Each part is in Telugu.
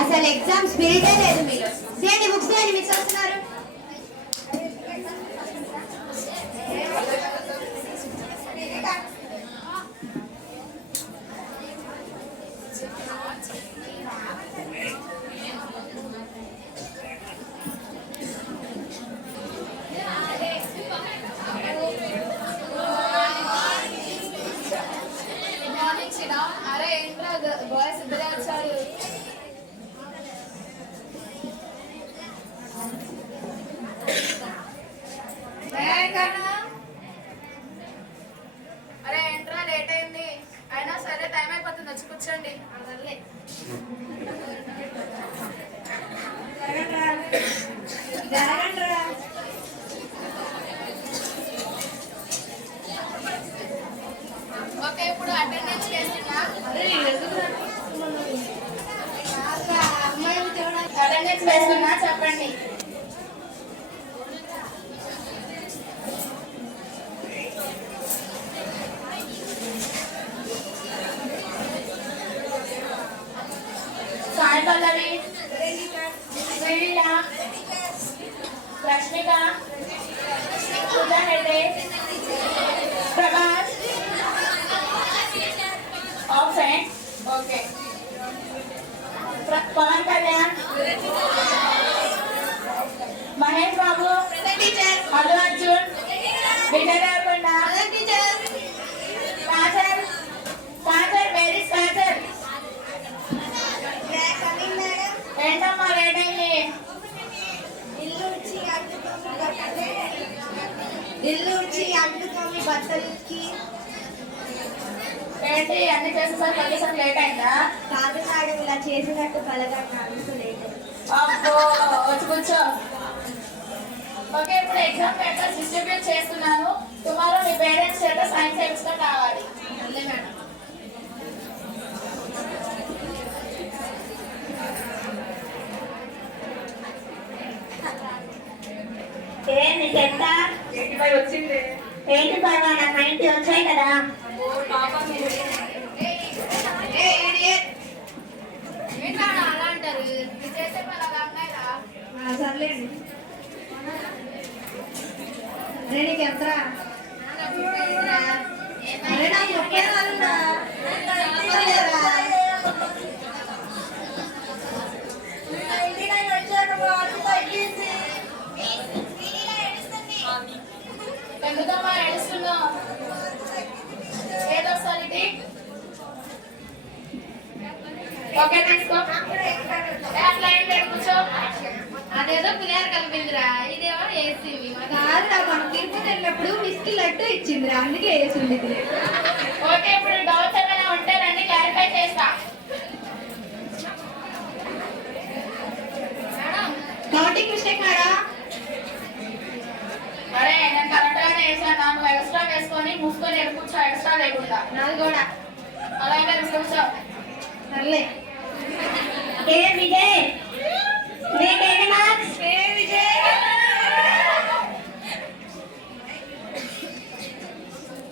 అసలు ఎగ్జామ్ స్పిరిటే లేదు మీరు. దేని బుక్స్ దేని మిస్ అవుతున్నారు? అరే ఏంట్రా బాయ్స్ ఇద్దరే వచ్చారు. అరే ఏంట్రా లేట్ అయింది. అయినా సరే టైం అయిపోతుంది, వచ్చి కూర్చోండి. ఓకే, ఇప్పుడు అటెండెన్స్ చేస్తున్నా. అటెండెన్స్ వేస్తున్నా, చెప్పండి. Sai Pallavi, Rashmika, Pooja Hegde, Prabhas absent. Okay, Pawan Kalyan, Mahesh Babu, Allu Arjun, Vijay Deverakonda, Kajal, where is Kajal? ఏంటమ్మా లేట్ అయింది? ఇల్లు ఉడిచి అంటుతోమి బట్టలకి. ఏంటి అన్ని చేసేసరికి కొంచెం లేట్ అయిందా? కాదు మేడం, ఇలా చేసినట్టు కలగట్టు లేట్ అయింది. అబ్బో, వచ్చి కూర్చో. ఓకే, ఇప్పుడు ఎగ్జామ్ పేపర్స్ డిస్ట్రిబ్యూట్ చేస్తున్నాను. టుమారో మీ పేరెంట్స్ చేత సైన్ చేయించుకో కావాలి. మేడం నీకు ఎంత? 85 వచ్చింది. 85 నాకు 90 వచ్చాయి కదా. అలా అంటారు, చేసే పని అలా అన్నాయిరా. సర్లేండి. అరే నీకు ఎంతరా? అరే నాకు 34రా. ఎందుకమ్మా ఏడుస్తున్నావు? ఏదొస్తుంది? ఓకే తీసుకో. అట్లా ఏంటి కూర్చో. అదేదో పులిహార కలిపిందిరా, ఇదేమో వేసింది. కాదురా, మనం తిరుపతి వెళ్ళినప్పుడు మిస్కి లడ్డు ఇచ్చిందిరా, అందుకే వేసింది. ఓకే, ఇప్పుడు డౌట్స్ ఏమైనా ఉంటే రండి, క్లారిఫై చేస్తా. Counting mistake madam. అరే నేను కరెక్ట్ గానే వేసాను, నువ్వు ఎక్స్ట్రా వేసుకొని మూసుకొని కూర్చో, ఎక్స్ట్రా లేకుండా. నాది కూడా. అలాగే కూర్చో. సర్లే. ఏ విజయ్, నీకేంటి మార్క్స్? ఏ విజయ్.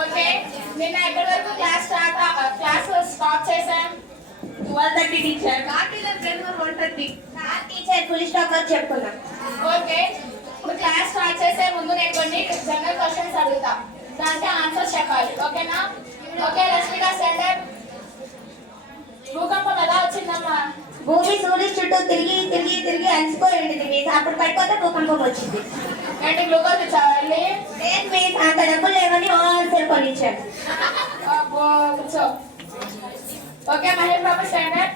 ఓకే, నిన్న ఎక్కడి వరకు క్లాస్ స్టాప్ చేసాం? 12:30 teacher. Teacher 1:30. Teacher full stop అని చెప్పుకున్నాం. ఓకే, ఇప్పుడు క్లాస్ స్టార్ట్ చేసే ముందు నేను కొన్ని జనరల్ క్వశ్చన్స్ అడుగుతా, దానికి ఆన్సర్స్ చెప్పాలి. ఓకేనా? Okay, Rashmika centre. భూకంపం ఎలా వచ్చిందమ్మా? భూమి సూర్యుడి చుట్టూ తిరిగి తిరిగి తిరిగి అలసిపోయింది మీస్. అప్పుడు పడిపోతే భూకంపం వచ్చింది. ఏంటి గ్లూకోజ్ ఇచ్చావా? లేదు మీస్, అంత డబ్బులు లేవని ఆన్సర్ కొనిచ్చాడు. అబ్బో, కూర్చో. Okay, Mahesh Babu standard.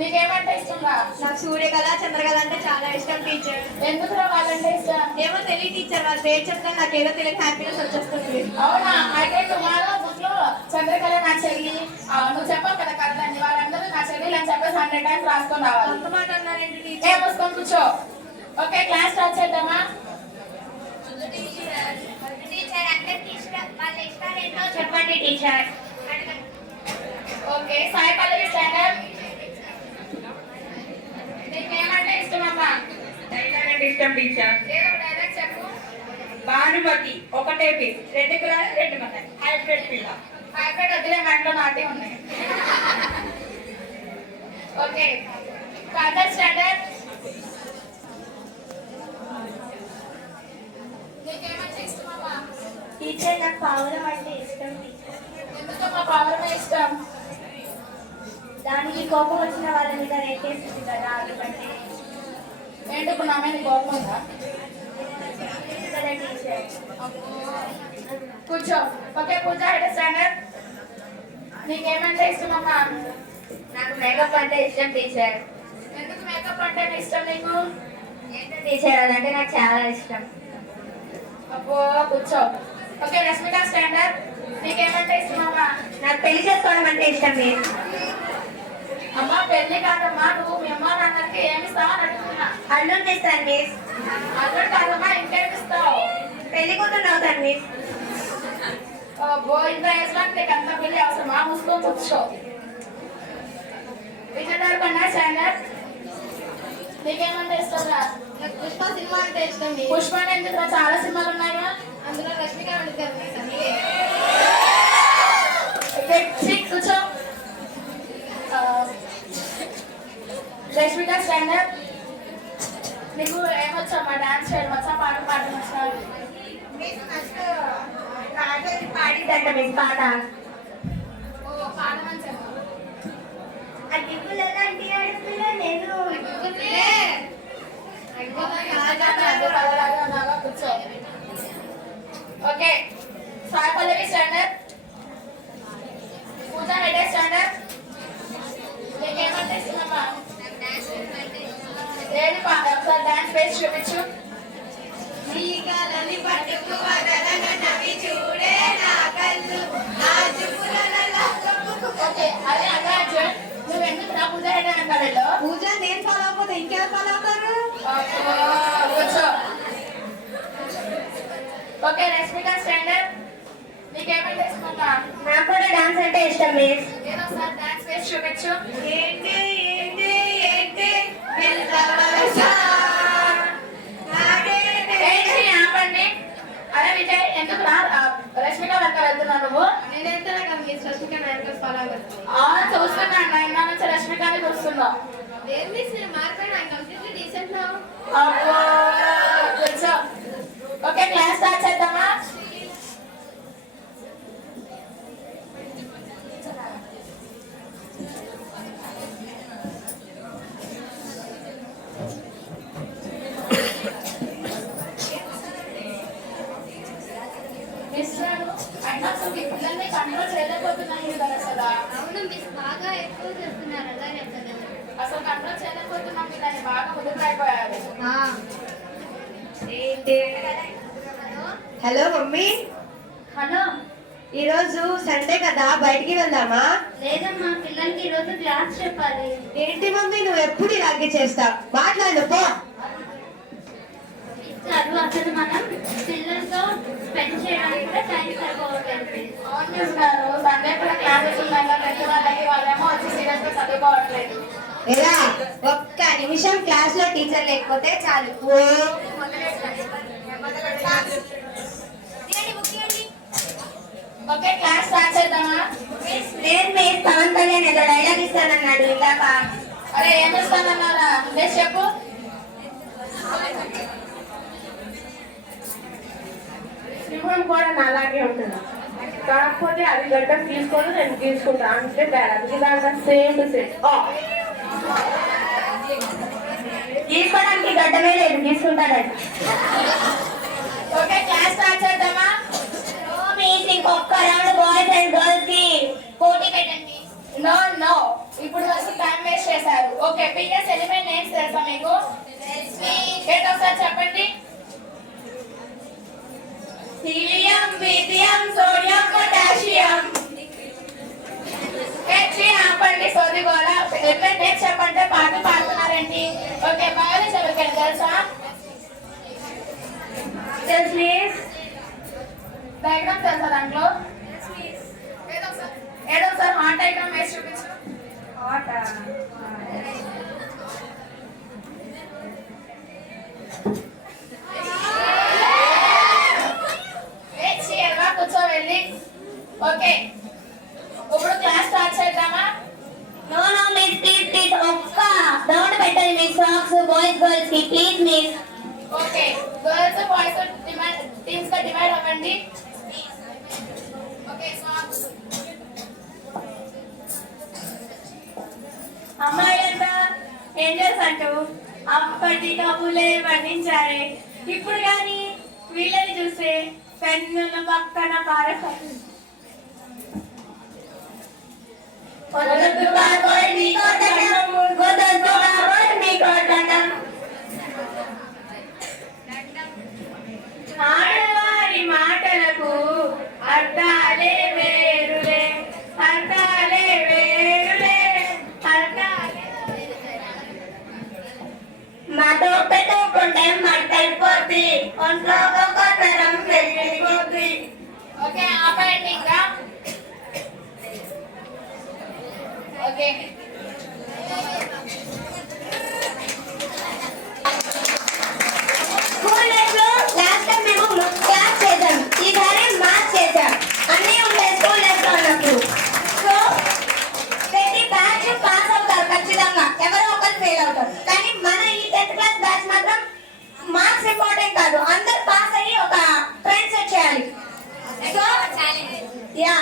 నీకేమంటే ఇస్తుందా? నాకు సూర్యకళ చంద్రకళ అంటే చాలా ఇష్టం టీచర్. ఎందుకురా వాళ్ళంటే ఇష్టం? ఏమో తెలియదు టీచర్, వాళ్ళ పేరు చెప్తే నాకు ఏదో తెలియని హ్యాపీనెస్ వచ్చేస్తుంది. అవునా? అయితే టుమారో బుక్ లో చంద్రకళ నా చెల్లి, నువ్వు చెప్పావు కదా కథలన్నీ, వాళ్ళందరూ నా చెల్లి అని చెప్పేసి 100 times రాసుకొని రావాలి. అంత మాట అన్నారేంటి ఏ టీచర్? మూసుకొని కూర్చో. ఓకే, క్లాస్ స్టార్ట్ చేద్దామా? చెప్పండి teacher. Okay, Sai Pallavi standard. నీకేమంటే ఇష్టమమ్మా? ఇష్టం టీచర్. ఏదో డైరెక్ట్ చెప్పు. భానుమతి ఒకటే పీస్, 2 కిలోలు 2 మంది హైబ్రిడ్ పిల్ల. హైబ్రిడ్ వదిలే, గంటలో నాటి ఉన్నాయి. Okay, Kajal standard. నీకేమంటే ఇష్టమమ్మా? టీచర్ నాకు పావురం అంటే ఇష్టం. ఎందుకమ్మా పావురమే ఇష్టం? దానికి కోపం వచ్చిన వాళ్ళ మీద రేకేస్తుంది కదా, అందుకంటే ఏంటి ఇప్పుడు నా మీద కోపం ఉందా? కదా టీచర్. కూర్చో. ఓకే పూజ, హెడ్ స్టాండర్డ్. నీకేమంటే ఇష్టమమ్మా? నాకు మేకప్ అంటే ఇష్టం టీచర్. ఎందుకు మేకప్ అంటే ఇష్టం నీకు? ఏంటో టీచర్, అదంటే నాకు చాలా ఇష్టం. అబ్బో కూర్చో. Okay Rashmika standard. నీకేమంటే ఇష్టమమ్మా? నాకు పెళ్లి చేసుకోవడం అంటే ఇష్టం మీరు. అమ్మా పెళ్లి కాదమ్మా, నువ్వు మీ అమ్మ నాన్నకి ఏమి ఇస్తావు అని అడుగుతున్నా. అల్లుని తెస్తాను మిస్. అల్లుడు కాదమ్మా, ఇంకేమి ఇస్తావు? పెళ్లి కూతురు అవుతాను మిస్. అబ్బో ఇంత ఏజ్లో నీకు అంత పెళ్లి అవసరమా? మూసుకొని కూర్చో. విజయనగర్ కన్నా స్టాండర్డ్. నీకేమంటే ఇష్టంరా? నాకు పుష్ప సినిమా అంటే ఇష్టం మిస్. పుష్ప ఎందుకు చాలా సినిమాలు ఉన్నాయా? అందులో రష్మిక ఉంటుంది మిస్. అందుకే కూర్చో. రష్మిక స్టాండర్డ్. నీకు ఏమొచ్చమ్మా? డాన్స్ చేయడం వచ్చా? పాటలు పాడడం వచ్చా? పాడిందంట మిస్ పాట. ఓ పాడమని చెప్పు. అగ్గిపుల్లలాంటి అడుగులో నేను కూర్చో. Okay Sai Pallavi standard. పూజ హెడ్ స్టాండర్డ్. నీకేమంటే ఇష్టమమ్మా? ఏది ఒకసారి డాన్స్ వేసి చూపించు. ఓకే అదే అర్జున్, నువ్వు ఎందుకు నా పూజ హెడ్ అంటావు? పూజ నేను ఫాలో అవ్వకపోతే ఇంకెవరు ఫాలో అవుతారు? కూర్చో. Okay Rashmika standard. నీకేమంటే ఇష్టమమ్మా? నాకు కూడా డాన్స్ అంటే ఇష్టం మిస్. ఏదో ఒకసారి డాన్స్ వేసి చూపించు. ఏంటి ఏంటి ఏంటి ఏంటి ఆపండి. అరే విజయ్ ఎందుకు రష్మిక వెనక వెళ్తున్నావు నువ్వు? నేను వెళ్తున్నా కదా మిస్, రష్మిక నాయకులు ఫాలో అవ్వదు. చూస్తున్నాను నా నుంచి రష్మికని చూస్తున్నావు. ఏం మిస్, నేను మారిపోయినా కంప్లీట్లీ డీసెంట్ నా. అబ్బో కూర్చో. ఓకే క్లాస్ స్టార్ట్ చేద్దామా? అయినా అసలు ఈ పిల్లల్ని కంట్రోల్ చేయలేకపోతున్నాను కదా అసలు. అవును మిస్, బాగా ఎక్కువ చేస్తున్నారు. అలా చెప్తాను. అసలు కంట్రోల్ చేయలేకపోతున్నాం, పిల్లల్ని బాగా ముదురు అయిపోయారు. Hello mummy, hello. ఈరోజు సండే కదా, బయటికి వెళ్దామా? లేదమ్మా, పిల్లలకి ఈరోజు క్లాస్ చెప్పాలి. ఏంటి మమ్మీ, నువ్వు ఎప్పుడు ఇలాగే చేస్తావు? మాట్లాడు పో. చదువు అసలు మనం పిల్లలతో స్పెండ్ చేయడానికి కూడా టైం సరిపోవట్లేదు. అవును మిస్ గారు, సండే కూడా క్లాసెస్ ఉన్నాయి కదా, ప్రతి వాళ్ళకి వాళ్ళేమో వచ్చి సీరియస్ గా చదువుకోవట్లేదు. ఎలా ఒక్క నిమిషం క్లాస్ లో టీచర్ లేకపోతే చాలు. ఓకే క్లాస్ స్టార్ట్ చేద్దామా? నేను మిస్ పవన్ కళ్యాణ్ ఏదో డైలాగ్ ఇస్తానన్నాడు ఇందాక. అరే ఏమి ఇస్తానన్నారా? లేదు చెప్పు. సింహం కూడా నాలాగే ఉంటుంది, కాకపోతే అది గడ్డం తీసుకొని నేను తీసుకుంటాను, అంటే తేడా. అది దాంట్లో సేమ్ టు సేమ్. తీసుకోవడానికి గడ్డమే లేదు, తీసుకుంటానండి. ఓకే క్లాస్ స్టార్ట్ చేద్దామా? మిస్ ఇంకొక రౌండ్ బాయ్స్ అండ్ గర్ల్స్ కి పోటీ పెట్టండి. నో నో, ఇప్పుడు వరకు టైం వేస్ట్ చేశారు. ఓకే పిఎస్ ఎలిమెంట్ నేమ్స్ తెలుసా మీకు? ఏంటో ఒకసారి చెప్పండి. Helium, lithium, sodium, potassium. ఆపండి సోది గోళ. ఎలిమెంట్ నేమ్స్ చెప్పంటే పాటలు పాడుతున్నారండి. ఓకే బయాలజీ ఎవరికైనా తెలుసా? Yes, miss. డయాగ్రామ్ తెలుసా దాంట్లో? ఏదో ఒకసారి హార్ట్ డయాగ్రామ్ వేసి చూపించు. కూర్చో వెళ్ళి. ఓకే ఇప్పుడు క్లాస్ స్టార్ట్ చేద్దామా? No, no, miss, please, please. ఒక్క రౌండ్ పెట్టండి మీ సాక్స్ బాయ్స్ గర్ల్స్ కి please miss. Okay girls boys teams గా డివైడ్ అవ్వండి. Okay songs. అమ్మాయిలంతా ఏంజల్స్ అంటూ అప్పటి కబులే వర్ణించారే. ఇప్పుడు కానీ వీళ్ళని చూస్తే పెన్నుల పక్కన పారపడుతుంది. వదొద్దు బాబోయ్ నీకో దండం, వదొద్దు బాబోయ్ నీకో దండం. ఆడవారి మాటలకు అర్థాలే వేరులే, అర్థాలే వేరులే, అర్థాలే. మాతో పెట్టుకుంటే మంటైపోద్ది, ఒంట్లో ఒక తరం వెళ్ళిపోద్ది. ఓకే ఆపండి ఇంకా. ఓకే స్కూల్ లైఫ్ లో లాస్ట్ టైం మేము క్లాస్ చేసాం, ఈసారి మ్యాథ్స్ చేసాం. అన్నీ ఉంటాయి స్కూల్ లైఫ్ లో ఉన్నప్పుడు. సో ప్రతి బ్యాచ్ పాస్ అవుతారు ఖచ్చితంగా, ఎవరో ఒకరు ఫెయిల్ అవుతారు. కానీ మన ఈ 10th క్లాస్ బ్యాచ్ మాత్రం మార్క్స్ ఇంపార్టెంట్ కాదు, అందరు పాస్ అయ్యి ఒక ఫ్రెండ్స్ వచ్చేయాలి. So yeah